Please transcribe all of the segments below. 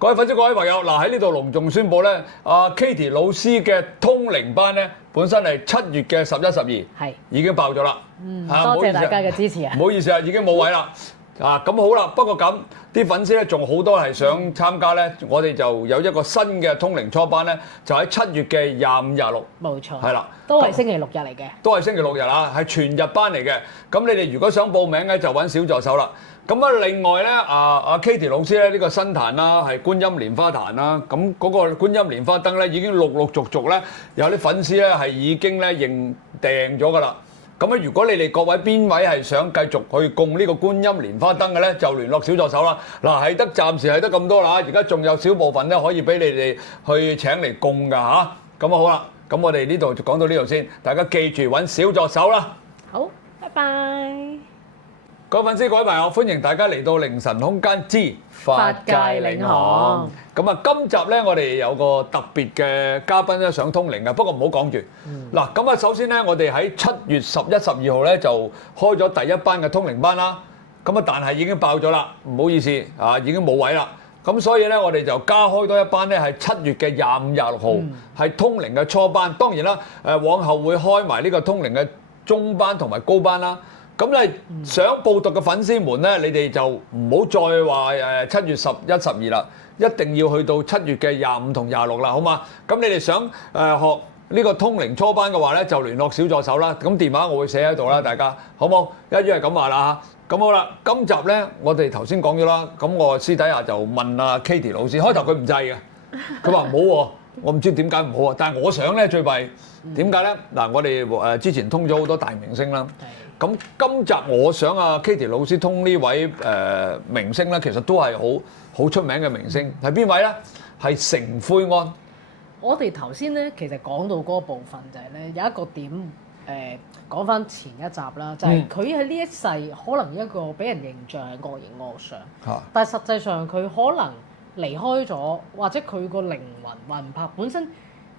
各位粉絲、各位朋友，嗱喺呢度隆重宣佈咧，阿 Katie 老師嘅通靈班咧，本身係7月嘅11、12，係已經爆咗啦。多謝大家嘅支持啊！唔好意思啊，已經冇位啦。啊，咁好啦，不過咁啲粉絲咧仲好多係想參加咧，我哋就有一個新嘅通靈初班咧，就喺7月嘅25、26。冇錯，係啦，都係星期六日嚟嘅。都係星期六日啊，係全日班嚟嘅。咁你哋如果想報名咧，就揾小助手啦。咁啊，另外咧，阿 Katie 老師咧，呢個新壇啦，係觀音蓮花壇啦。咁嗰個觀音蓮花燈咧，已經陸續咧，有啲粉絲咧係已經咧認訂咗㗎啦。咁啊，如果你哋各位邊位係想繼續去供呢個觀音蓮花燈嘅咧，就聯絡小助手啦。嗱，係得暫時係得咁多啦，而家仲有少部分咧可以俾你哋去請嚟供㗎嚇。咁啊好啦，咁我哋呢度就講到呢度先，大家記住揾小助手啦。好，拜拜。各位粉絲、各位朋友，歡迎大家嚟到凌晨空間之法界領航。咁啊，今集咧我哋有個特別嘅嘉賓咧想通靈嘅，不過唔好講住。嗱，咁啊，首先咧我哋喺7月11、12號咧就開咗第一班嘅通靈班啦。咁啊，但係已經爆咗啦，唔好意思啊，已經冇位啦。咁所以咧，我哋就加開多一班咧，係7月嘅25、26號，係通靈嘅初班。當然啦，往後會開埋呢個通靈嘅中班同埋高班啦。咁咧想報讀嘅粉絲們咧，你哋就唔好再話7月11、12啦，一定要去到7月嘅25同26啦，好嘛？咁你哋想學呢個通靈初班嘅話咧，就聯絡小助手啦。咁電話我會寫喺度啦，大家好冇？一於係咁話啦嚇。咁好啦，今集咧我哋頭先講咗啦，咁我私底下就問阿 Katie 老師，開頭佢唔制嘅，佢話唔好喎，我唔知點解唔好啊。但係我想咧最弊點解咧？嗱，我哋之前通咗好多大明星啦。咁今集我想阿 Katie 老師通呢位明星咧，其實都係好出名嘅明星，係邊位咧？係成灰安。我哋頭先咧，其實講到嗰部分就係咧，有一個點講翻前一集啦，就係佢喺呢一世可能一個俾人形象係惡形惡相，但係實際上佢可能離開咗，或者佢個靈魂魂魄本身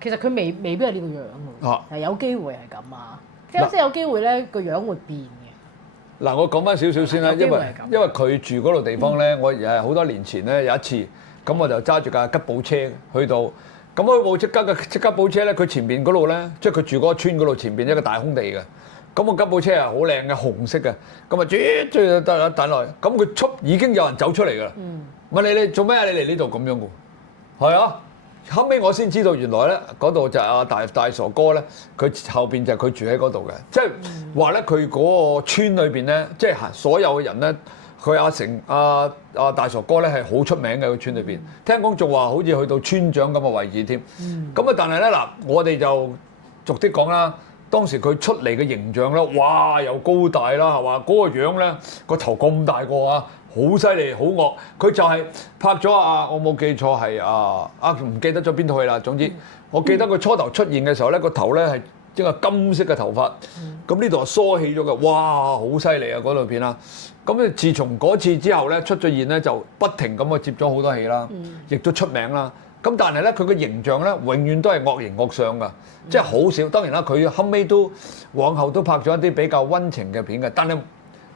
其實佢未必係呢個樣㗎，係有機會係咁啊。即係有機會咧，個樣會變嘅。嗱，我講翻少少先啦，因為佢住嗰度地方咧，我好多年前咧有一次，咁我就揸住架吉普車去到，咁嗰部即吉普車咧，佢前邊嗰度咧，即係佢住嗰個村嗰度前邊一個大空地嘅，咁個吉普車係好靚嘅紅色嘅，咁啊追得等耐，咁佢已經有人走出嚟㗎啦。問你做咩啊？你嚟呢度咁樣㗎？係啊。後尾我先知道原來咧嗰度就係阿大傻哥咧，佢後邊就係佢住喺嗰度嘅，即係話咧佢嗰個村裏邊咧，即係所有嘅人咧，佢阿大傻哥咧係好出名嘅個村裏邊，聽講仲話好似去到村長咁嘅位置添。咁啊，但係咧嗱，我哋就逐啲講啦。當時佢出嚟嘅形象咧，哇又高大啦，係嘛？嗰個樣咧個頭咁大個啊！好犀利，好惡！佢就係拍咗我冇記錯係唔記得咗邊套戲啦。總之，我記得佢初頭出現嘅時候咧，個頭咧係一個金色嘅頭髮，咁呢度係梳起咗嘅，哇！好犀利啊嗰套片啦。咁咧，自從嗰次之後咧出咗現咧，就不停咁啊接咗好多戲啦，亦都出名啦。咁但係咧，佢嘅形象咧永遠都係惡形惡相㗎，即係好少。當然啦，佢後尾往後都拍咗一啲比較溫情嘅片嘅，但係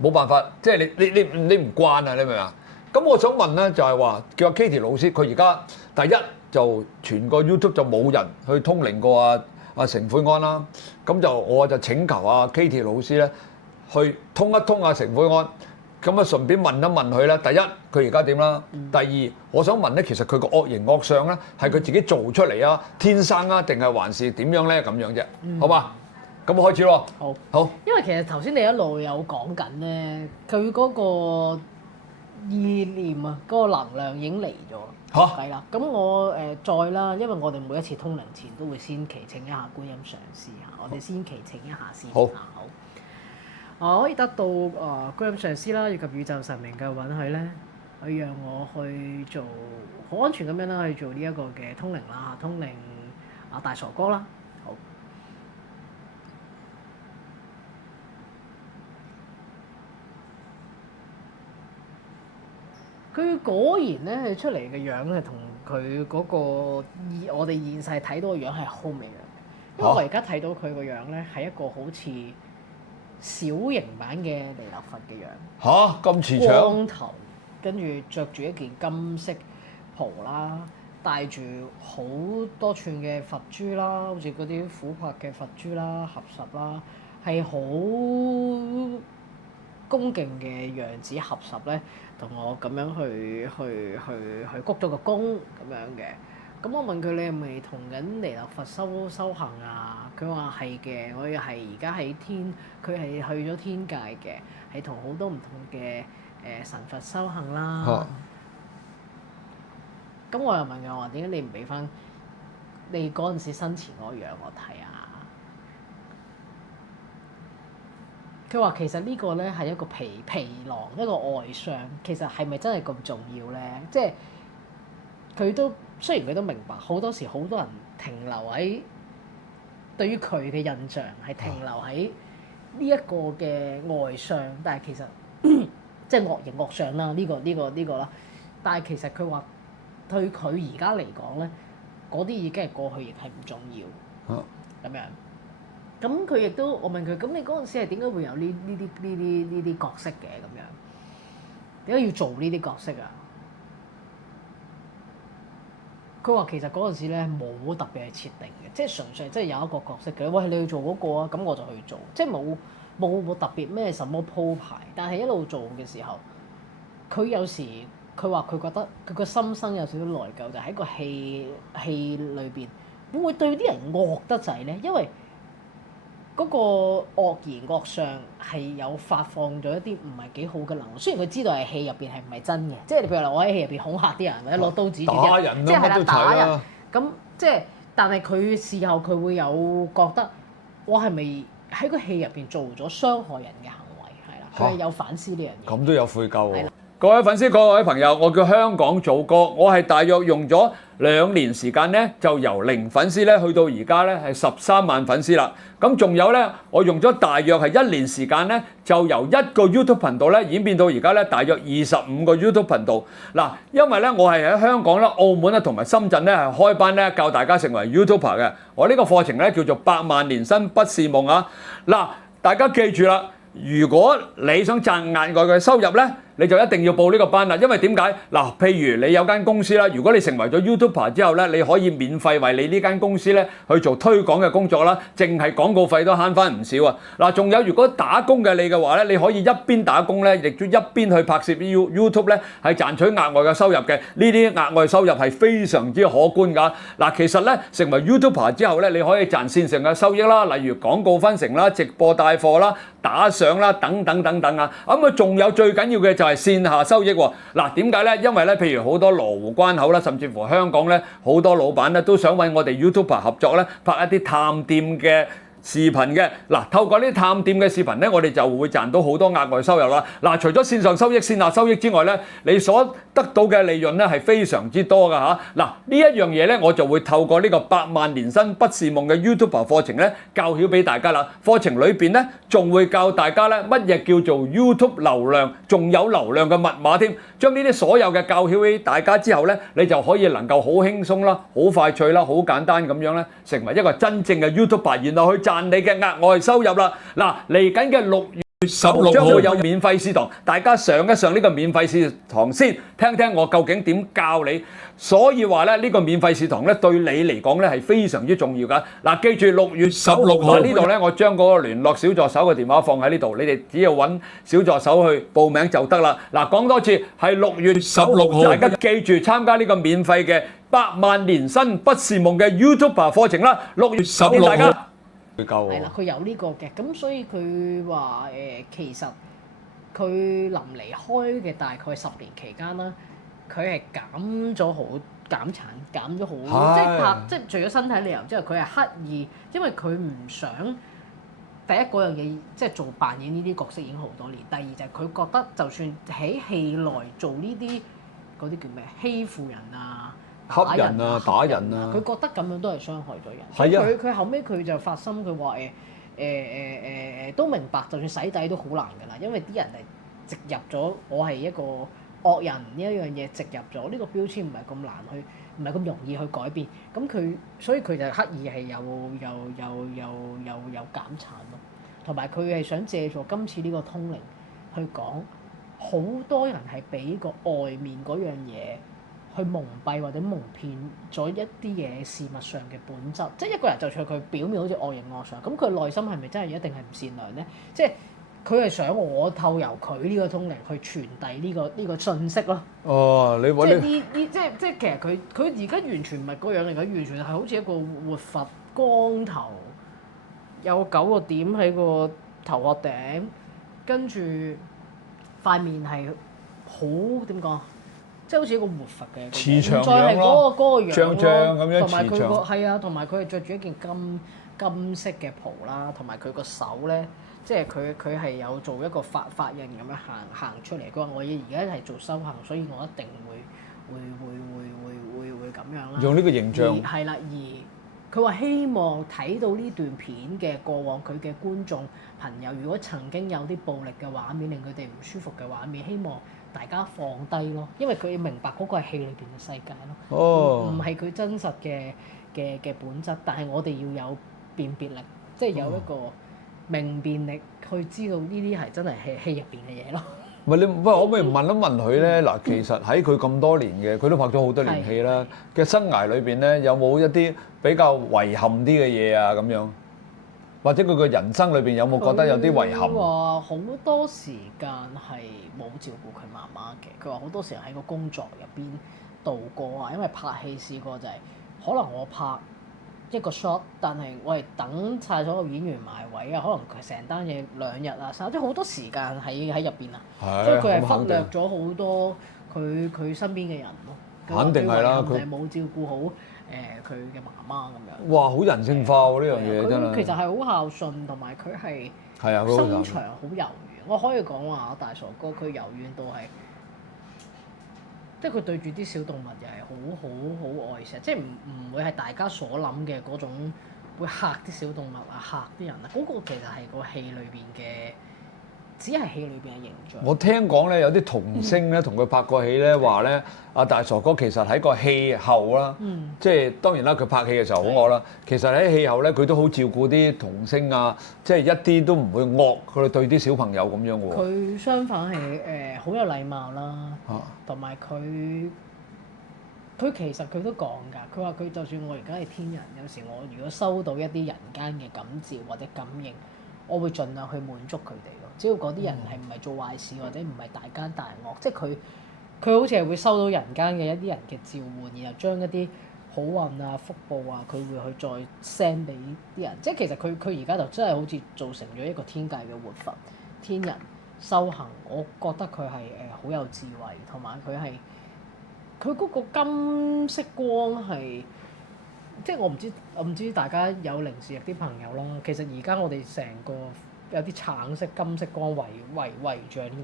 冇辦法，即係你唔慣啊！你明唔明啊？咁我想問咧，就係話叫阿 Katie 老師，佢而家第一就全個 YouTube 就冇人去通靈過阿成灰安啦。咁我就請求阿 Katie 老師咧去通一通阿成灰安。咁啊，順便問一問佢咧。第一，佢而家點啦？第二，我想問咧，其實佢個惡形惡相咧係佢自己做出嚟啊，天生啊，定係還是點樣咧？咁樣啫，好嘛？咁我開始咯。好。因為其實頭先你一路有講緊咧，佢嗰個意念啊，嗰個能量已經嚟咗。嚇。係啦。咁我再啦，因為我哋每一次通靈前都會先祈請一下觀音上師嚇，我哋先祈請一下先。好。我可以得到觀音上師啦，以及宇宙神明嘅允許咧，去讓我去做好安全咁樣啦，去做呢一個嘅通靈啦，通靈大傻哥啦。好，佢果然咧出嚟嘅樣咧，同佢嗰個我哋現世睇到嘅樣係好唔一樣嘅，因為我而家睇到佢個樣咧係一個好似小型版嘅彌勒佛嘅樣，咁慈祥，光頭，跟住着住一件金色袍啦，戴住好多串嘅佛珠啦，好似嗰啲琥珀嘅佛珠啦、合十啦，係好恭敬嘅樣子合十咧，同我咁樣去鞠咗個躬咁樣嘅。咁我問佢你係咪同緊彌勒佛修行啊？佢話係嘅，我又係而家喺天，佢係去咗天界嘅，係同好多唔同嘅神佛修行啦。咁我又問佢話點解你唔俾翻你嗰陣時生前嗰個樣我睇啊？佢話其實呢個咧係一個皮囊，一個外相，其實係咪真係咁重要咧？即係佢都雖然佢都明白，好多時好多人停留喺對於佢嘅印象係停留喺呢一個嘅外相，但係其實即係惡形惡相啦，呢個啦。但係其實佢話對佢而家嚟講咧，嗰啲已經係過去，亦係唔重要咁樣。咁佢亦都我問佢，咁你嗰陣時係點解會有呢啲角色嘅咁樣？點解要做呢啲角色啊？佢話其實嗰陣時咧冇特別係設定嘅，即係純粹即係有一個角色嘅。喂，你要做嗰個啊，咁我就去做，即係冇特別咩什麼鋪排。但係一路做嘅時候，佢有時佢話佢覺得佢個心生有少少內疚，就喺個戲裏邊會唔會對啲人惡得滯咧？因為嗰個惡言惡相係有發放咗一啲唔係幾好嘅能量。雖然佢知道係戲入邊係唔係真嘅，即係你譬如話我喺戲入邊恐嚇啲人，或者攞刀指住啲人，即係啦打人。咁即係，但係佢事後佢會有覺得我係咪喺個戲入邊做咗傷害人嘅行為？係啦，佢係有反思呢樣嘢。咁都有悔疚喎。各位粉絲，各位朋友，我叫香港祖哥，我係大約用咗2年時間咧，就由0粉絲咧去到而家咧係13萬粉絲啦。咁仲有咧，我用咗大約係1年時間咧，就由1個 YouTube 頻道咧演變到而家咧大約25個 YouTube 頻道。嗱，因為咧我係喺香港啦、澳門啦同埋深圳咧係開班咧教大家成為 YouTuber 嘅。我呢個課程咧叫做100萬年薪不是夢啊！嗱，大家記住啦。如果你想賺額外嘅收入咧，你就一定要報呢個班啦。因為點解？嗱，譬如你有間公司啦，如果你成為咗 YouTuber 之後咧，你可以免費為你呢間公司咧去做推廣嘅工作啦，淨係廣告費都慳翻唔少啊！嗱，仲有如果打工嘅你嘅話咧，你可以一邊打工咧，亦都一邊去拍攝 YouTube 咧，係賺取額外嘅收入嘅。呢啲額外收入係非常之可觀㗎。嗱，其實咧成為 YouTuber 之後咧，你可以賺線上嘅收益啦，例如廣告分成啦、直播帶貨啦、打賞啦等等啊。咁啊，仲有最緊要嘅就係線下收益喎。嗱，點解咧？因為咧，譬如好多羅湖關口啦，甚至乎香港咧，好多老闆咧都想揾我哋 YouTuber 合作咧，拍一啲探店嘅視頻嘅。嗱，透過呢啲探店嘅視頻咧，我哋就會賺到好多額外收入啦。嗱，除咗線上收益、線下收益之外咧，你所得到嘅利潤咧係非常之多㗎嚇。嗱，呢一樣嘢咧，我就會透過呢個100萬年薪不是夢嘅 YouTuber 課程咧，教曉俾大家啦。課程裏邊咧，仲會教大家咧乜嘢叫做 YouTube 流量，仲有流量嘅密碼添。將呢啲所有嘅教曉俾大家之後咧，你就可以能夠好輕鬆啦、好快脆啦、好簡單咁樣咧，成為一個真正嘅 YouTuber，然後去賺你嘅額外收入啦。嗱，嚟緊嘅6月16號將會有免費試堂，大家上一上呢個免費試堂先，聽聽我究竟點教你。所以話咧，呢個免費試堂咧對你嚟講咧係非常之重要㗎。嗱，記住6月16號呢度咧，我將嗰個聯絡小助手嘅電話放喺呢度，你哋只要揾小助手去報名就得啦。嗱，講多次係6月16號，大家記住參加呢個免費嘅100萬年薪不是夢嘅 YouTuber 課程啦。6月16號，大家係啦，佢有呢個嘅，咁所以佢話其實佢臨離開嘅大概10年期間啦，佢係減產減咗好，即係除咗身體理由之外，佢係刻意，因為佢唔想第一嗰樣嘢，即係做扮演呢啲角色已經好多年。第二就係佢覺得，就算喺戲內做呢啲嗰啲叫咩欺負人啊、恰人啊、打人啊，佢覺得咁樣都係傷害咗人。係啊，佢後尾佢就發心，佢話都明白，就算洗底都好難㗎啦，因為啲人係植入咗我係一個惡人呢一樣嘢，植入咗呢個標籤，唔係咁難去，唔係咁容易去改變。咁所以佢就刻意係有減產咯，同埋佢係想借助今次呢個通靈去講，好多人係俾個外面嗰樣嘢去蒙蔽或者蒙騙咗一啲嘢事物上嘅本質，即係一個人就算佢表面好似惡形惡相，咁佢內心係咪真係一定係唔善良咧？即係佢係想我透由佢呢個通靈去傳遞呢個信息咯。哦，你揾即係其實佢而家完全唔係嗰樣嚟嘅，完全係好似一個活佛，光頭，有9個點喺個頭殼頂，跟住塊面係好點講？即係好似一個活佛嘅，慈祥再係嗰個樣脹脹咁樣同埋佢慈祥個係啊，同埋佢係着住一件金色嘅袍啦，同埋佢個手咧，即係佢係有做一個法印咁樣行出嚟。佢話我而家係做修行，所以我一定會咁樣啦。用呢個形象係啦，而佢話希望睇到呢段片嘅過往佢嘅觀眾朋友，如果曾經有啲暴力嘅畫面令佢哋唔舒服嘅畫面，希望大家放低咯，因為佢明白嗰個係戲裏邊嘅世界咯，唔係佢真實嘅本質。但係我哋要有辨別力，即係有一個明辨力去知道呢啲係真係戲入邊嘅嘢咯。唔係你，喂，可唔可以問一問佢咧？嗱，其實喺佢咁多年嘅，佢都拍咗好多年戲啦嘅生涯裏邊咧，有冇一啲比較遺憾啲嘅嘢啊？咁樣，或者佢個人生裏邊有冇覺得有啲遺憾？佢話好多時間係冇照顧佢媽媽嘅。佢話好多時候喺個工作入邊度過啊，因為拍戲試過就係、可能我拍一個 shot，但係我係等晒所有演員埋位啊，可能佢成單嘢2日啊，3，即係好多時間喺入邊啊，所以佢係忽略咗好多佢身邊嘅人咯。肯定係啦，佢冇照顧好佢嘅媽媽咁樣。哇！好人性化喎呢樣嘢真係。佢其實係好孝順，同埋佢係心腸好柔軟。我可以講話大傻哥佢柔軟到係，即係佢對住啲小動物又係好愛錫，即係唔會係大家所諗嘅嗰種會嚇啲小動物啊，嚇啲人啊。嗰個其實係個戲裏邊嘅，只係戲裏邊嘅形象。我聽講咧，有啲童星咧同佢拍過戲咧，話咧阿大傻哥其實喺個戲後啦，即係當然啦，佢拍戲嘅時候好惡啦。其實喺戲後咧，佢都好照顧啲童星啊，即係一啲都唔會惡佢哋對啲小朋友咁樣喎。佢相反係好有禮貌啦，同埋佢其實佢都講㗎。佢話佢就算我而家係天人，有時我如果收到一啲人間嘅感召或者感應，我會盡量去滿足佢哋咯。只要嗰啲人係唔係做壞事或者唔係大奸大惡，即係佢好似係會收到人間嘅一啲人嘅召喚，然後將一啲好運啊、福報啊，佢會去再 send 俾啲人。即係其實佢而家就真係好似造成咗一個天界嘅活佛、天人修行。我覺得佢係好有智慧，同埋佢嗰個金色光係，即係我唔知大家有靈視入啲朋友啦。其實而家我哋成個有啲橙色、金色光圍住喺呢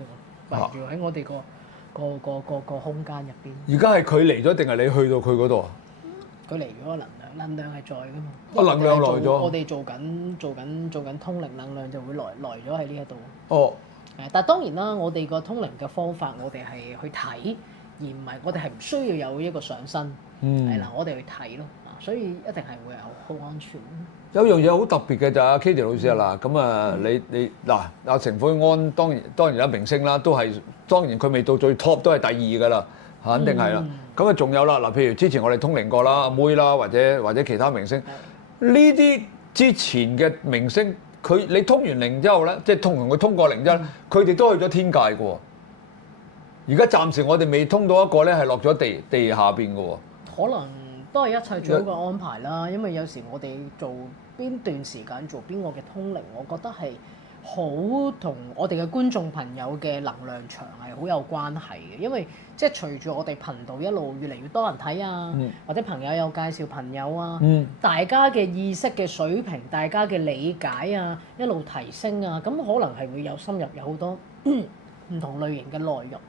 度，圍住喺我哋個空間入邊。而家係佢嚟咗定係你去到佢嗰度啊？佢嚟咗個能量係在㗎嘛？能量來咗。我哋做緊通靈，能量就會來咗喺呢一度。哦。但係當然啦，我哋個通靈嘅方法，我哋係去睇，而唔係我哋係唔需要有一個上身。係啦，我哋去睇咯。所以一定係會有好安全。有樣嘢好特別嘅就係阿 Katie 老師啊嗱，咁啊你嗱阿陳悔安當然啦明星啦，都係當然佢未到最 top 都係第2㗎啦，肯定係啦。咁啊仲有啦嗱，譬如之前我哋通靈過啦，阿妹啦，或者其他明星，呢啲之前嘅明星，你通完靈之後咧，即係同佢通過靈之後，佢哋都去咗天界嘅喎。而家暫時我哋未通到一個咧係落咗地下邊嘅喎。可能都係一切做一個安排啦，因為有時我哋做邊段時間做邊個嘅通靈，我覺得係好同我哋嘅觀眾朋友嘅能量場係好有關係嘅。因為即係隨住我哋頻道一路越嚟越多人睇啊，或者朋友有介紹朋友啊，大家嘅意識嘅水平、大家嘅理解啊一路提升啊，咁可能係會有深入有好多唔同類型嘅內容。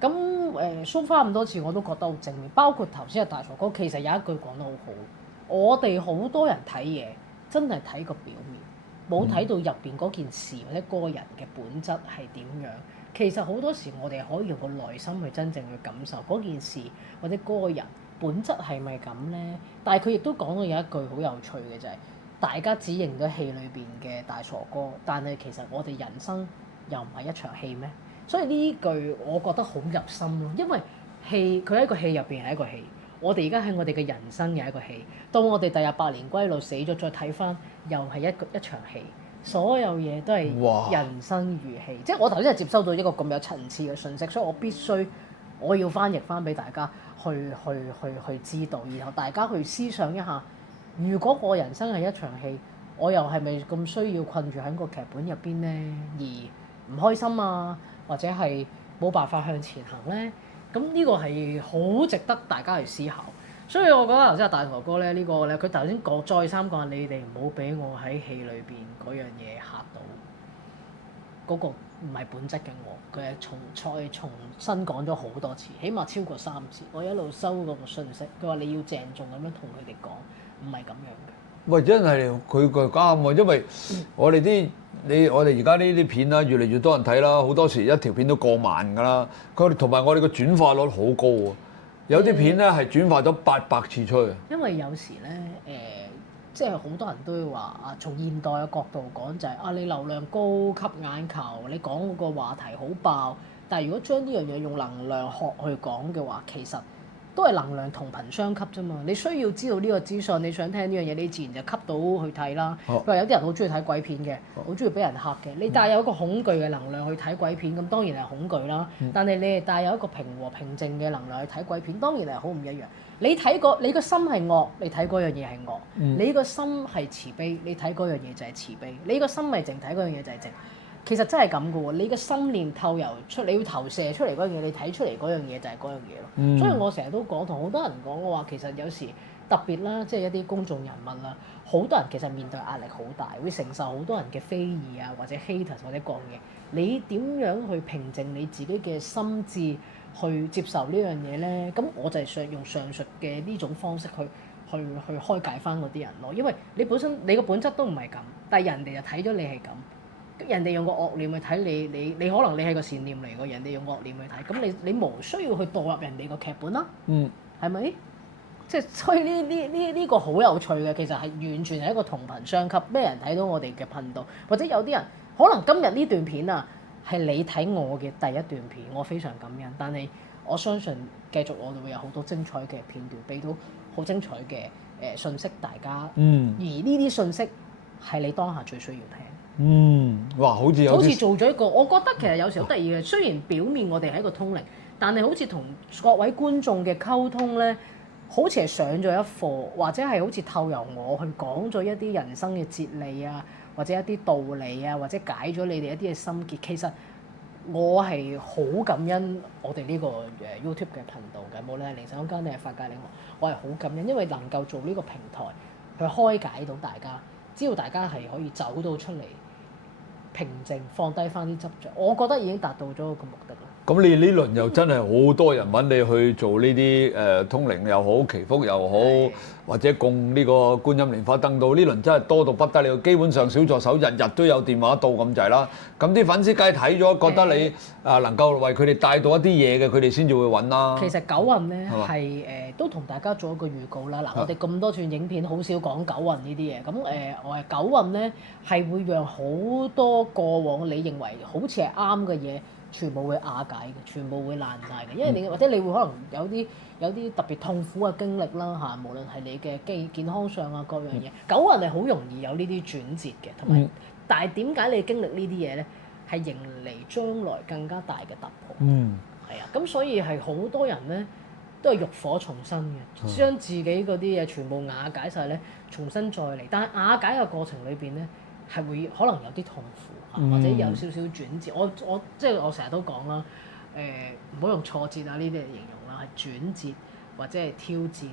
咁show 翻咁多次我都覺得好正面，包括頭先阿大傻哥其實有一句講得好好，我哋好多人睇嘢真係睇個表面，冇睇到入邊嗰件事或者嗰個人嘅本質係點樣。其實好多時我哋可以用個內心去真正去感受嗰件事或者嗰個人本質係咪咁咧？但係佢亦都講到有一句好有趣嘅就係，大家只認到戲裏邊嘅大傻哥，但係其實我哋人生又唔係一場戲咩？所以呢句我覺得好入心咯，因為戲，佢喺個戲入邊係一個戲。我哋而家喺我哋嘅人生嘅一個戲。當我哋第日百年歸老死咗，再睇翻，又係一場戲。所有嘢都係人生如戲。即係我頭先係接收到一個咁有層次嘅信息，所以我必須我要翻譯翻俾大家去知道，然後大家去思想一下，如果我人生係一場戲，我又係咪咁需要困住喺個劇本入邊呢？而唔開心啊，或者係冇辦法向前行呢？咁呢個係好值得大家去思考。所以我覺得頭先阿大頭哥咧呢個咧，佢頭先講再三講，你哋唔好俾我喺戲裏邊嗰樣嘢嚇到。嗰個唔係本質嘅我，佢係重新講咗好多次，起碼超過3次。我一路收嗰個信息，佢話你要鄭重咁樣同佢哋講，唔係咁樣嘅。喂，真係佢個啱喎，因為我哋而家呢啲片啦，越嚟越多人睇啦，好多時一條片都過萬㗎啦。佢同埋我哋個轉化率好高喎，有啲片咧係轉化咗800次出去。因為有時咧即係好多人都會話啊，從現代嘅角度講就係啊，你流量高吸眼球，你講嗰個話題好爆。但係如果將呢樣嘢用能量學去講嘅話，其實都係能量同頻相吸啫嘛。你需要知道呢個資訊，你想聽呢樣嘢，你自然就吸到去睇啦。譬如有啲人好中意睇鬼片嘅，好中意俾人嚇嘅。你帶有一個恐懼嘅能量去睇鬼片，咁當然係恐懼啦。但係你係帶有一個平和平靜嘅能量去睇鬼片，當然係好唔一樣。你個心係惡，你睇嗰樣嘢係惡；你個心係慈悲，你睇嗰樣嘢就係慈悲；你個心係靜，睇嗰樣嘢就係靜。其實真係咁嘅喎，你嘅心念透油出，你要投射出嚟嗰樣嘢，你睇出嚟嗰樣嘢就係嗰樣嘢咯。所以我成日都講，同好多人講，我話其實有時特別啦，即係一啲公眾人物啦，好多人其實面對壓力好大，會承受好多人嘅非議啊，或者 haters 或者講嘢。你點樣去平靜你自己嘅心智去接受呢樣嘢咧？咁我就係用上述嘅呢種方式去開解翻嗰啲人咯。因為你本身你個本質都唔係咁，但係人哋就睇咗你係咁。人哋用個惡念去睇你可能你係個善念嚟嘅，人哋用惡念去睇，咁你無需要去墮入人哋個劇本啦，係咪？即係所以呢個好有趣嘅，其實係完全係一個同頻相吸。咩人睇到我哋嘅頻道，或者有啲人可能今日呢段片啊係你睇我嘅第一段片，我非常感恩。但係我相信繼續我哋會有好多精彩嘅片段，俾到好精彩嘅信息大家。而呢啲信息係你當下最需要聽。哇！好似做咗一個，我覺得其實有時好得意嘅。雖然表面我哋係一個通靈，但係好似同各位觀眾嘅溝通咧，好似係上咗一課，或者係好似透由我去講咗一啲人生嘅哲理啊，或者一啲道理啊，或者解咗你哋一啲嘅心結。其實我係好感恩我哋呢個YouTube 嘅頻道嘅，無論係靈神空間定係法界靈我係好感恩，因為能夠做呢個平台去開解到大家，只要大家係可以走到出嚟。平靜，放低翻啲執着，我覺得已經達到咗個目的啦。咁你呢輪又真係好多人揾你去做呢啲通靈又好，祈福又好，或者供呢個觀音蓮花燈到呢輪真係多到不得了，基本上小助手日日都有電話到咁滯啦。咁啲粉絲梗係睇咗，覺得你能夠為佢哋帶到一啲嘢嘅，佢哋先至會揾啦。其實九運咧係都同大家做一個預告啦。嗱，我哋咁多段影片好少講九運呢啲嘢，咁我係九運咧係會讓好多過往你認為好似係啱嘅嘢，全部會瓦解嘅，全部會爛晒嘅，因為你或者你會可能有啲特別痛苦嘅經歷啦嚇，無論係你嘅健康上啊各樣嘢，九運係好容易有呢啲轉折嘅，同埋但係點解你經歷呢啲嘢咧，係迎嚟將來更加大嘅突破，係啊，咁所以係好多人咧都係浴火重生嘅，將自己嗰啲嘢全部瓦解晒咧，重新再嚟，但係瓦解嘅過程裏邊咧係會可能有啲痛苦。或者有少少轉折，我即係我成日都講啦，唔好用挫折啊呢啲嚟形容啦，係轉折或者係挑戰，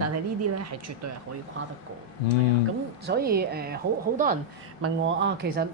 但係呢啲咧係絕對係可以跨得過，咁所以好多人問我啊，其實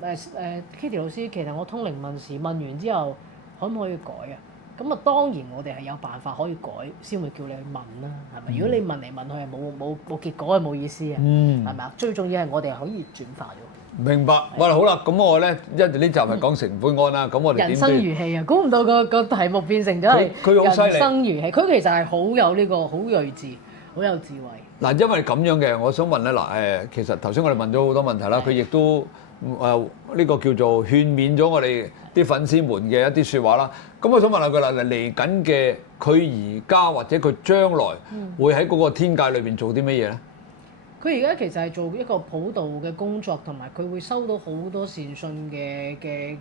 Kitty 老師，其實我通靈問時問完之後，可唔可以改啊？咁啊當然我哋係有辦法可以改，先會叫你去問啦，係咪？如果你問嚟問去係冇結果係冇意思啊，係咪啊？最重要係我哋可以轉化咗。明白，喂，好啦，咁我咧一呢集係講成本案啦，咁我哋人生如戲啊，估唔到個題目變成咗係人生如戲，佢其實係好有呢個好睿智，好有智慧。嗱，因為咁樣嘅，我想問咧，嗱其實頭先我哋問咗好多問題啦，佢亦都呢個叫做勸勉咗我哋啲粉絲們嘅一啲説話啦。咁我想問下佢啦，嚟緊嘅佢而家或者佢將來會喺嗰個天界裏邊做啲乜嘢咧？佢而家其實係做一個普渡嘅工作，同埋佢會收到好多善信嘅回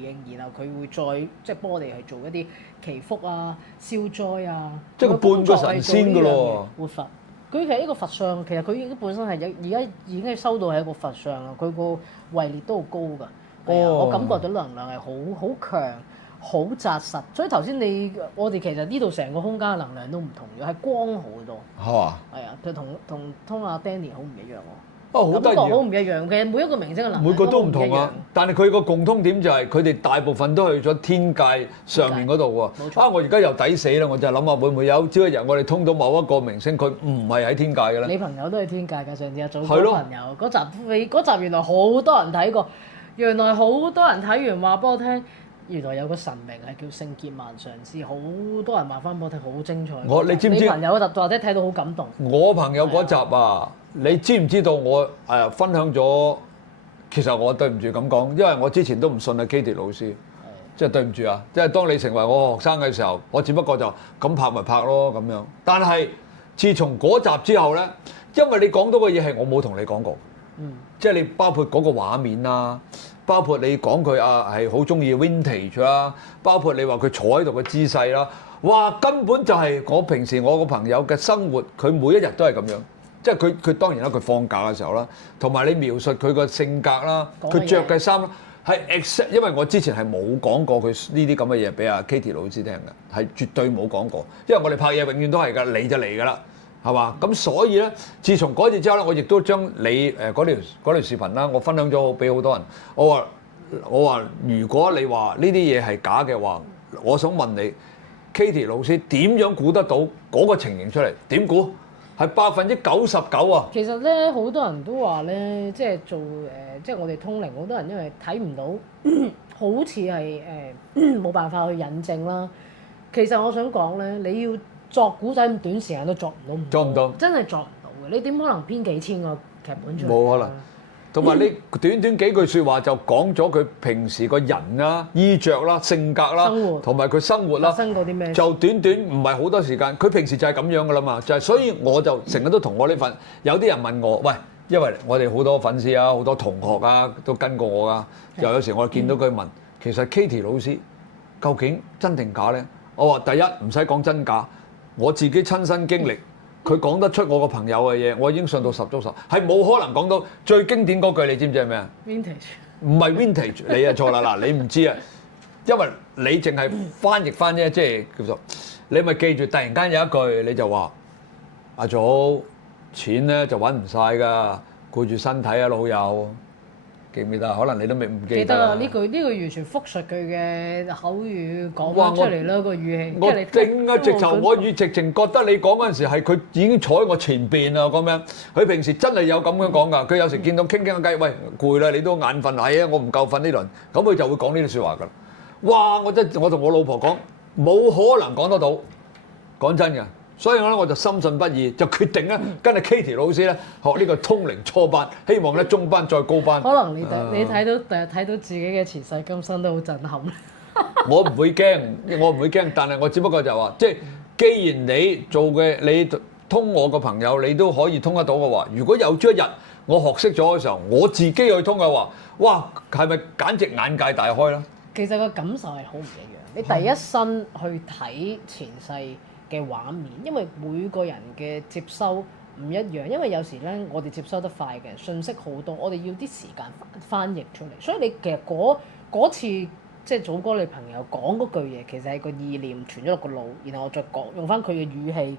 應，然後佢會再即係幫我哋去做一啲祈福啊、消災啊。即係佢半個神仙㗎咯喎！活佛，佢其實一個佛像，其實佢已經本身係而家已經係收到係一個佛像啦。佢個位列都好高㗎，係啊，我感覺到能量係好強。好紮實，所以頭先我哋其實呢度成個空間嘅能量都唔同咗，係光好多。係嘛？係啊，佢同阿 Danny 好唔一樣喎。哦，好得意。感覺好唔一樣嘅，每一個明星嘅能量每個都唔同啊。但係佢個共通點就係佢哋大部分都去咗天界上面嗰度喎。冇錯。啊，我而家又抵死啦！我就係諗下會唔會有朝一日我哋通到某一個明星，佢唔係喺天界嘅咧？你朋友都係天界㗎，上次阿祖哥朋友嗰集原來好多人睇過，原來好多人睇完話俾我聽。原來有個神明係叫聖結萬上師，好多人話翻俾我聽，好精彩。你知唔知？你朋友嗰集或者睇到好感動。我朋友嗰集啊，你知唔知道我分享咗？其實我對唔住咁講，因為我之前都唔信阿 Katie 老師，即係對唔住啊！即係當你成為我學生嘅時候，我只不過就咁拍咪拍咯咁樣。但係自從嗰集之後咧，因為你講到嘅嘢係我冇同你講過，即係你包括嗰個畫面啊。包括你講佢係好中意 vintage 啦，包括你話佢坐喺度嘅姿勢啦，哇根本就係我平時我個朋友嘅生活，佢每一日都係咁樣，即係佢當然啦，佢放假嘅時候啦，同埋你描述佢個性格啦，佢着嘅衫啦，係 exact，因為我之前係冇講過佢呢啲咁嘅嘢俾阿 Katie 老師聽嘅，係絕對冇講過，因為我哋拍嘢永遠都係㗎，嚟就嚟㗎啦。係嘛？咁所以咧，自從嗰次之後咧，我亦都將你嗰條視頻啦，我分享咗俾好多人。我話，如果你話呢啲嘢係假嘅話，我想問你 ，Katie 老師點樣估得到嗰個情形出嚟？點估？係99%啊！其實咧，好多人都話咧，即係做即係我哋通靈，好多人因為睇唔到，好似係冇辦法去引證啦。其實我想講咧，你要作古仔咁短時間都作唔到，真係作唔到嘅。你點可能編幾千個劇本出嚟？冇可能。同埋你短短幾句説話就講咗佢平時個人啦、衣着啦、性格啦，同埋佢生活啦，發生過啲咩？就短短唔係好多時間，佢平時就係咁樣噶啦嘛。就係所以我就成日都同我呢份，有啲人問我，喂，因為我哋好多粉絲啊、好多同學啊都跟過我啊，又有時我見到佢問，其實 Katie 老師究竟真定假咧？我話第一唔使講真假。我自己親身經歷，佢講得出我個朋友嘅嘢，我已經信到十足十，係冇可能講到最經典嗰句，你知唔知係咩啊 ？Vintage 唔係 vintage，你啊錯啦嗱，你唔知啊，因為你淨係翻譯翻啫，即係叫做你咪記住，突然間有一句你就話阿祖錢咧就揾唔晒㗎，顧住身體啊老友。記唔記得？可能你都未唔記得。記得啊！呢句完全複述佢嘅口語講翻出嚟啦，個語氣。我頂啊！直頭我直情覺得你講嗰陣時係佢已經坐喺我前邊啊咁樣。佢平時真係有咁樣講㗎。佢有時見到傾傾下偈，喂攰啦，你都眼瞓係啊，我唔夠瞓呢輪。咁佢就會講呢啲説話㗎。哇！我同我老婆講冇可能講得到，講真㗎。所以我就深信不疑，就決定咧跟阿 Katie 老師咧學呢個通靈初班，希望咧中班再高班。可能你睇到自己嘅前世今生都好震撼。我唔會驚，但係我只不過就話，即係既然你做嘅你通我個朋友，你都可以通得到嘅話，如果有朝一日我學識咗嘅時候，我自己去通嘅話，哇，係咪簡直眼界大開啦？其實個感受係好唔一樣，你第一身去睇前世嘅畫面，因為每個人嘅接收唔一樣，因為有時咧我哋接收得快嘅信息好多，我哋要啲時間翻譯出嚟，所以你其實嗰次即係祖哥你朋友講嗰句嘢，其實係個意念傳咗落個腦，然後我再講用翻佢嘅語氣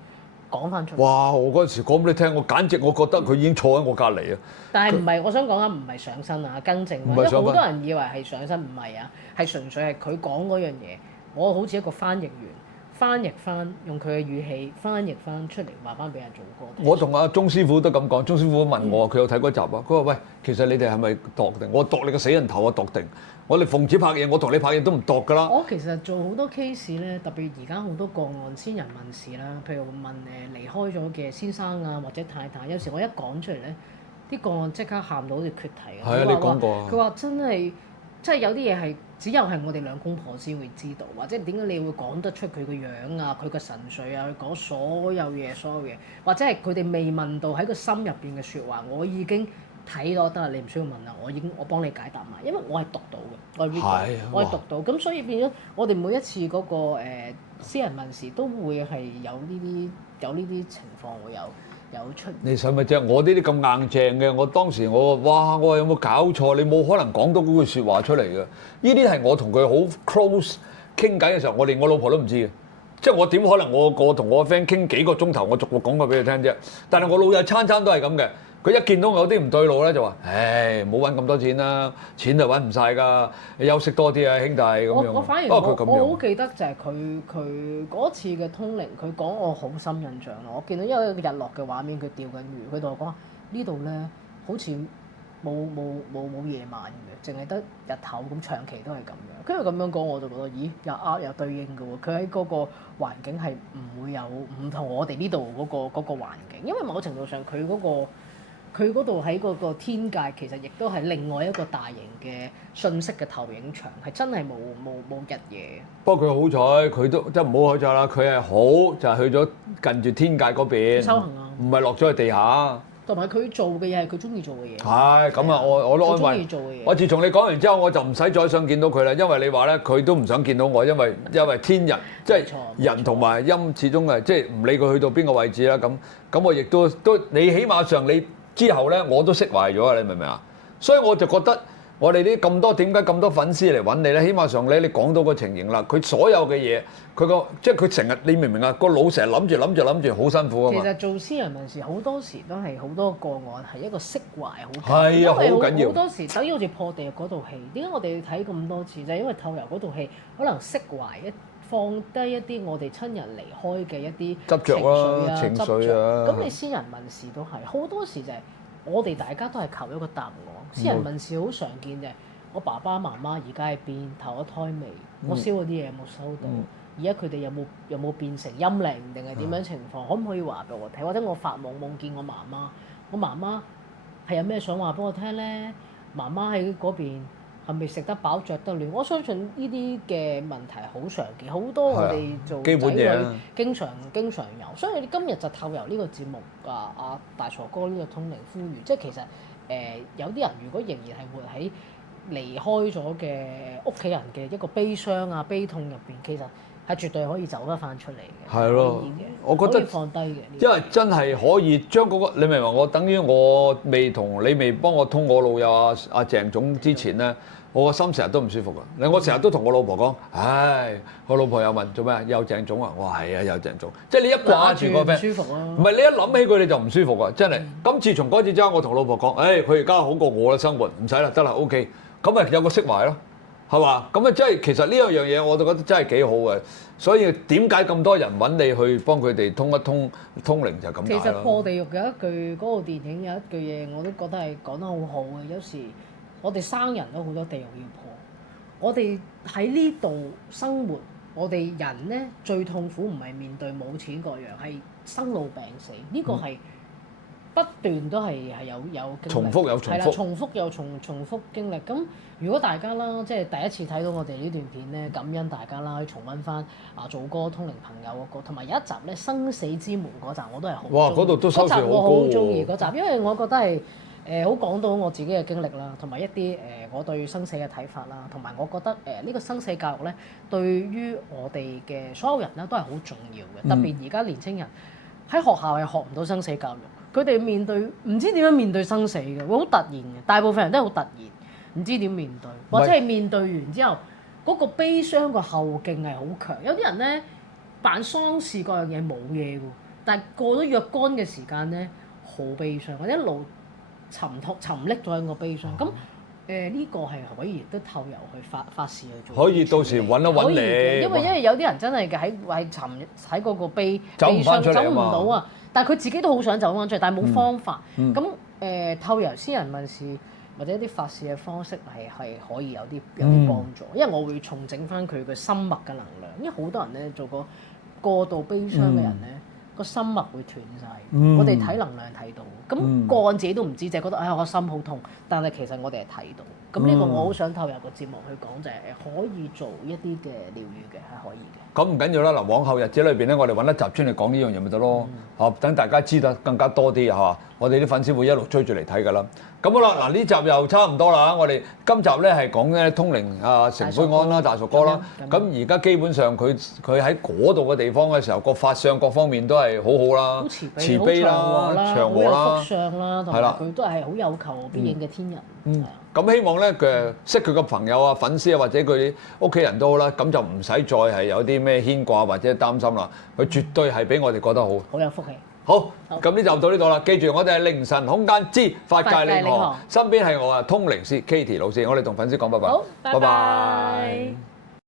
講翻出嚟。哇！我嗰陣時講俾你聽，我簡直我覺得佢已經坐喺我隔離啊！但係唔係我想講啊，唔係上身啊，更正，因為好多人以為係上身，唔係啊，係純粹係佢講嗰樣嘢，我好似一個翻譯員。翻譯翻，用佢嘅語氣翻譯翻出嚟，話翻俾阿祖哥。我同阿鐘師傅都咁講，鐘師傅問我，佢有睇嗰集啊。佢話：喂，其實你哋係咪度定？我度你個死人頭啊，度定。我哋奉旨拍嘢，我同你拍嘢都唔度㗎啦。我其實做好多 case 咧，特別而家好多個案先人問事啦，譬如問離開咗嘅先生啊，或者太太，有時我一講出嚟咧，啲個案即刻喊到好似決堤啊。係啊，你講過啊。佢話真係即係有啲嘢係只有係我哋兩公婆先會知道，或者點解你會講得出佢個樣啊、佢個神髓啊、佢講所有嘢、或者係佢哋未問到喺個心入邊嘅説話，我已經睇到得啦，你唔需要問啦，我幫你解答埋，因為我係讀到嘅，我係 read 到，我係讀到，咁所以變咗我哋每一次嗰個私人問事都會係有呢啲情況會有出現。你想咪啫？我呢啲咁硬淨嘅，我當時我話我有冇搞錯？你冇可能講到嗰句説話出嚟嘅。呢啲係我同佢好 close 傾偈嘅時候，我連我老婆都唔知嘅。即係我點可能我同我個 friend 傾幾個鐘頭，我逐個講過俾佢聽啫。但係我老友餐都係咁嘅。佢一見到我有啲唔對路咧，就話：唉，冇揾咁多錢啦，錢就揾唔晒㗎，你休息多啲啊，兄弟咁樣。我反而我好記得就係佢嗰次嘅通靈，佢講我好深印象咯。我見到因為日落嘅畫面，佢釣緊魚，佢同我講呢度咧好似冇夜晚嘅，淨係得日頭咁，長期都係咁樣。跟住咁樣講，我就覺得咦，有對應嘅喎。佢喺嗰個環境係唔會有唔同我哋呢度嗰個環境，因為某程度上佢嗰度喺嗰個天界，其實亦都係另外一個大型嘅信息嘅投影場，係真係冇日夜。不過佢好彩，佢都即係唔好彩啦。佢係好就係去咗近住天界嗰邊修行啊，唔係落咗去地下。同埋佢做嘅嘢係佢中意做嘅嘢。係咁啊，我都安慰。我自從你講完之後，我就唔使再想見到佢啦，因為你話咧，佢都唔想見到我，因為天人即係人同埋陰，始終係即係唔理佢去到邊個位置啦。咁我亦都你起碼上你。之後咧，我都釋懷咗啊！你明唔明啊？所以我就覺得我哋呢咁多點解咁多粉絲嚟揾你咧？起碼上你講到個情形啦，佢所有嘅嘢，即係佢成日你明唔明啊？個腦成日諗住好辛苦啊嘛。其實做私人問事好多時都係好多個案係一個釋懷好緊要，係啊，好緊要。好多時等於好似破地獄嗰套戲，點解我哋要睇咁多次？就係因為透遊嗰套戲可能釋懷放低一啲我哋親人離開嘅一啲情緒啊，咁你私人問事都係好多時就係我哋大家都係求一個答案。私人問事好常見嘅，我爸爸媽媽而家喺邊？投咗胎未？我燒嗰啲嘢有冇收到？而家佢哋有冇變成陰靈定係點樣情況？可唔可以話俾我睇？或者我發夢見我媽媽，我媽媽係有咩想話俾我聽咧？媽媽喺嗰邊。係咪食得飽着得暖？我相信呢啲嘅問題好常見，好多我哋做仔女經常有。所以你今日就透由呢個節目大傻哥呢個通靈呼籲，即係其實有啲人如果仍然係活喺離開咗嘅屋企人嘅一個悲傷啊悲痛入邊，其實係絕對可以走得翻出嚟嘅。係咯，我覺得可以放低嘅。因為真係可以將嗰個你明唔明？我等於我你未幫我通我老友阿鄭總之前咧。我個心成日都唔舒服㗎，我成日都同我老婆講，唉，我老婆又問做咩？有鄭總啊？我話係啊，有鄭總。即係你一掛住個 friend，唔舒服啊！唔係你一諗起佢你就唔舒服啊！真係。咁自從嗰次之後，我同老婆講，佢而家好過我嘅生活，唔使啦，得啦 OK。咁咪有個釋懷咯，係嘛？咁啊，即係其實呢樣嘢我都覺得真係幾好嘅。所以點解咁多人揾你去幫佢哋通一通靈就咁解咯。其實破地獄有一句嗰個電影有一句嘢，我都覺得係講得好好嘅。有時我哋生人都好多地獄要破，我哋喺呢度生活，我哋人咧最痛苦唔係面對冇錢各樣，係生老病死。呢個係不斷都係有經歷，重複有重複，係啦，重複又重複經歷。咁如果大家啦，即係第一次睇到我哋呢段片咧，感恩大家啦，可以重溫翻做歌通靈朋友嗰個，同埋有一集咧生死之門嗰集我都係好。哇！嗰度都收視好高喎。嗰集我好中意嗰集，因為我覺得係。好講到我自己嘅經歷啦，同埋一啲我對生死嘅睇法啦，同埋我覺得呢個生死教育咧，對於我哋嘅所有人咧都係好重要嘅。特別而家年青人喺學校係學唔到生死教育，佢哋面對唔知點樣面對生死嘅，會好突然嘅。大部分人都係好突然，唔知點面對，或者係面對完之後嗰個悲傷個後勁係好強。有啲人咧辦喪事嗰樣嘢冇嘢喎，但係過咗若干嘅時間咧好悲傷，或者一路沉溺咗喺個悲傷，咁呢個係可以都透由去發事去做。可以到時揾一揾你。因為有啲人真係喺嗰個悲傷走唔到啊！但係佢自己都好想走翻出嚟，但係冇方法。咁透由私人問事或者一啲發事嘅方式係可以有啲幫助，因為我會重整翻佢嘅心脈嘅能量。因為好多人咧做過過度悲傷嘅人咧。個心脈會斷晒。我哋睇能量睇到，咁個案自己都唔知，就係覺得我心好痛，但係其實我哋係睇到。咁呢個我好想透入個節目去講，就係可以做一啲嘅療愈嘅，係可以嘅。咁唔緊要啦，嗱，往後日子裏邊咧，我哋揾一集專嚟講呢樣嘢咪得咯，等大家知得更加多啲嚇，我哋啲粉絲會一路追住嚟睇㗎啦。咁好啦，嗱呢集又差唔多啦，我哋今集咧係講咧通靈成灰安啦、大叔哥啦。咁而家基本上佢喺嗰度嘅地方嘅時候，個法相各方面都係好好啦，慈悲啦、祥和啦、福相啦，同埋佢都係好有求必應嘅天人。咁希望咧佢識佢嘅朋友啊、粉絲啊，或者佢屋企人都好啦，咁就唔使再係有啲咩牽掛或者擔心啦。佢絕對係俾我哋覺得好，好有福氣。好，咁呢集到呢度啦。記住，我哋係凌晨空間之法界領航，身邊係我通靈師 Katie 老師，我哋同粉絲講拜拜。好，拜拜。